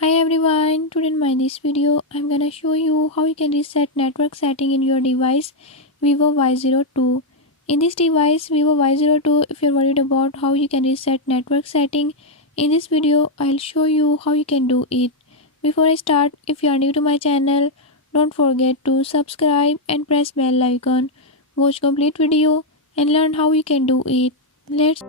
Hi everyone, today in my this video I'm gonna show you how you can reset network setting in your device Vivo Y02. In this device Vivo Y02, if you're worried about how you can reset network setting, in this video I'll show you how you can do it. Before I start, if you are new to my channel, don't forget to subscribe and press bell icon. Watch complete video and learn how you can do it. Let's